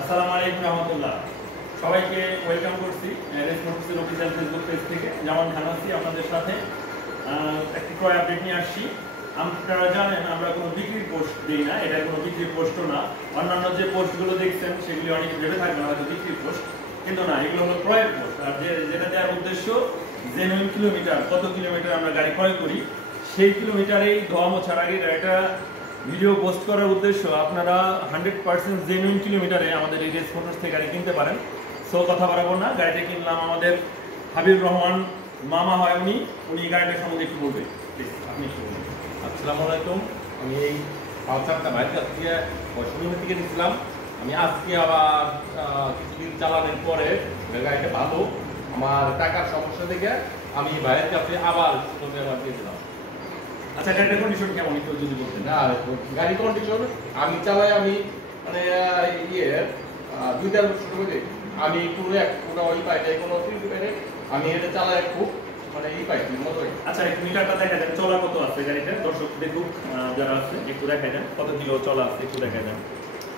আসসালামু আলাইকুম রহমতুল্লাহ। সবাইকে ওয়েলকাম করছি রেস মোটরসের অফিসিয়াল ফেসবুক পেজ থেকে। যেমন খানাসি আপনাদের সাথে একটি ক্রয় আপডেট নিয়ে আসছি। আপনারা জানেন আমরা কোনো বিক্রির পোস্ট দিই না, এটা কোনো বিক্রির পোস্টও না। অন্যান্য যে পোস্টগুলো দেখছেন সেগুলি অনেকে ভেবে থাকবেন হয়তো বিক্রির পোস্ট, কিন্তু না, এগুলো হলো ক্রয়ের পোস্ট। আর যেটা দেওয়ার উদ্দেশ্য জেনুইন কিলোমিটার, কত কিলোমিটার আমরা গাড়ি ক্রয় করি সেই কিলোমিটারেই ধোয়া মোছার আগে একটা ভিডিও পোস্ট করার উদ্দেশ্য আপনারা 100% জেনুইন কিলোমিটারে আমাদের এই রেস মোটরস থেকে গাড়ি কিনতে পারেন। সো কথা বাড়াবো না, গাড়িটা কিনলাম আমাদের হাবিব রহমান মামা হয় উনি গাড়িটার সম্বন্ধে একটু বলবে। আপনি একটু বলবেন। আসসালামু আলাইকুম। আমি এই পালসারটা ভাইয়ের কাছ থেকে শোরুম থেকে নিয়েছিলাম। আমি আজকে আবার কিছুদিন চালানোর পরে গাড়িটা ভালো, আমার টাকার সমস্যা থেকে আমি ভাইয়ের কাছে আবার শোরুমে আবার দিয়েছিলাম। আচ্ছা, গাড়িটার কন্ডিশন কেমন একটু যদি বলতেন। না, গাড়ি কন্ডিশন আমি চালাই, আমি মানে দুইটার শুরু করে আমি পুরো ওই পাইটাই কোনো অসুবিধা পাই, আমি এটা চালাই খুব মানে এই পাইছি মতো। আচ্ছা, একটু মিটারটা দেখা যান, চলা কত আছে গাড়িটা, দর্শক দেখুক যারা আছে একটু দেখা যান কত কিলো চলা আছে একটু দেখা যান।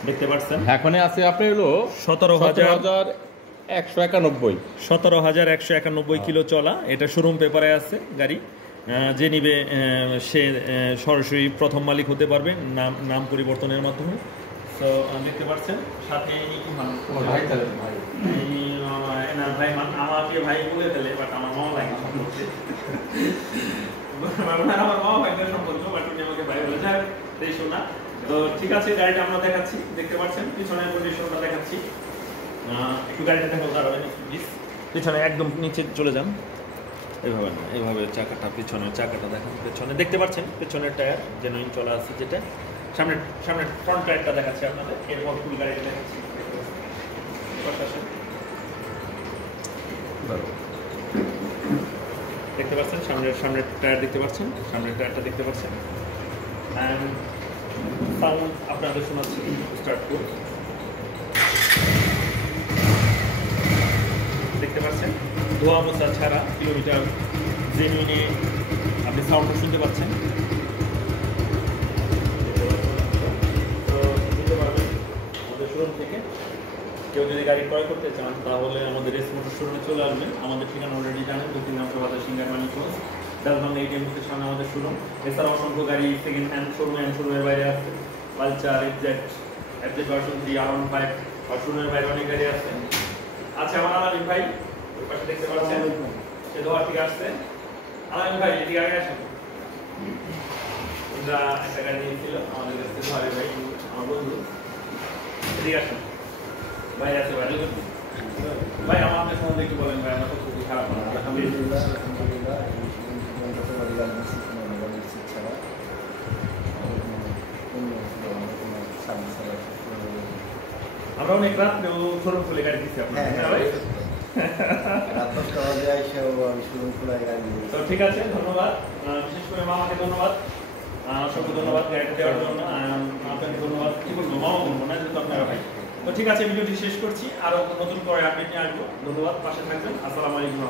দেখতে পাচ্ছেন এখন আছে আপনার হলো 17,191 কিলো চলা। এটা শোরুম পেপারে আছে গাড়ি। যে নিবে সে সরাসরি প্রথম মালিক হতে পারবে নাম পরিবর্তনের মাধ্যমে। তো দেখতে পাচ্ছেন সাথে ভাই আমাকে ভাই বলে ফেলে, বাট আমার মামা ভাই সম্পর্কে আমার মামা ভাইদের সম্পর্ক, বাট উনি আমাকে ভাই বলে যায় এই শোনা। তো ঠিক আছে, গাড়িটা আমরা দেখাচ্ছি। দেখতে পাচ্ছেন পিছনের পজিশনটা দেখাচ্ছি, একটু গাড়িটা দেখো দাঁড়াবেন প্লিজ। পিছনে একদম নিচে চলে যান, এইভাবে না, এইভাবে চাকাটা, পিছনের চাকাটা দেখেন। পেছনে দেখতে পাচ্ছেন পেছনের টায়ার জেনুইন চলা আছে যেটা। সামনের ফ্রন্ট টায়ারটা দেখাচ্ছি আপনাদের, এরপর ফুল গাড়িটা দেখাচ্ছি। দেখতে পাচ্ছেন সামনের টায়ার দেখতে পাচ্ছেন, সামনের টায়ারটা দেখতে পাচ্ছেন। অ্যান্ড সাউন্ড আপনাদের শোনাচ্ছি, স্টার্ট করুন। দেখতে পাচ্ছেন ধোয়া মোছা ছাড়া কিলোমিটার জেনুইনে আপনি সাউন্ড শুনতে পাচ্ছেন। তো বুঝতে পারবেন আমাদের শোরুম থেকে কেউ যদি গাড়ি ক্রয় করতে চান তাহলে আমাদের রেস মোটর শোরুমে চলে আসবেন। আমাদের ঠিকানা অলরেডি জানেন, দক্ষিণ বাজার সিঙ্গার মানিকগঞ্জ ডালবাংলা এটিএম বুথের সামনে আমাদের শোরুম। এছাড়া অসংখ্য গাড়ি সেকেন্ড হ্যান্ড শোরুমের বাইরে আছে, পালসার, এফজেড ভার্সন 3, R15 আর শোরুমের বাইরে অনেক গাড়ি আছে। আচ্ছা, আমার আলামিন ভাই ওই পাশে দেখতে পাচ্ছেন, সে দোয়ার থেকে আসছে। আলামিন ভাই এদিকে আগে আসেন। এটা একটা গাড়ি নিয়েছিল আমাদের কাছ থেকে ভাই, আমার বন্ধু। এদিকে আসেন ভাই, আছে ভাই। ভাই আমার আপনার সম্বন্ধে একটু বলেন ভাই, আমার তো খুবই খারাপ না। আলহামদুলিল্লাহ, আমরা অনেক রাত্রেও শোরুম খুলে গাড়ি দিচ্ছি আপনার ভাই। তো ঠিক আছে, ধন্যবাদ। বিশেষ করে মামাকে ধন্যবাদ, অসংখ্য ধন্যবাদ গাড়িটা দেওয়ার জন্য। আপনাকে ধন্যবাদ, কি বলবো, মামা বলবো না, যেহেতু আপনারা ভাই। তো ঠিক আছে, ভিডিওটি শেষ করছি, আরো নতুন করে আপডেট নিয়ে আসবো। ধন্যবাদ, পাশে থাকবেন। আসসালামু আলাইকুম।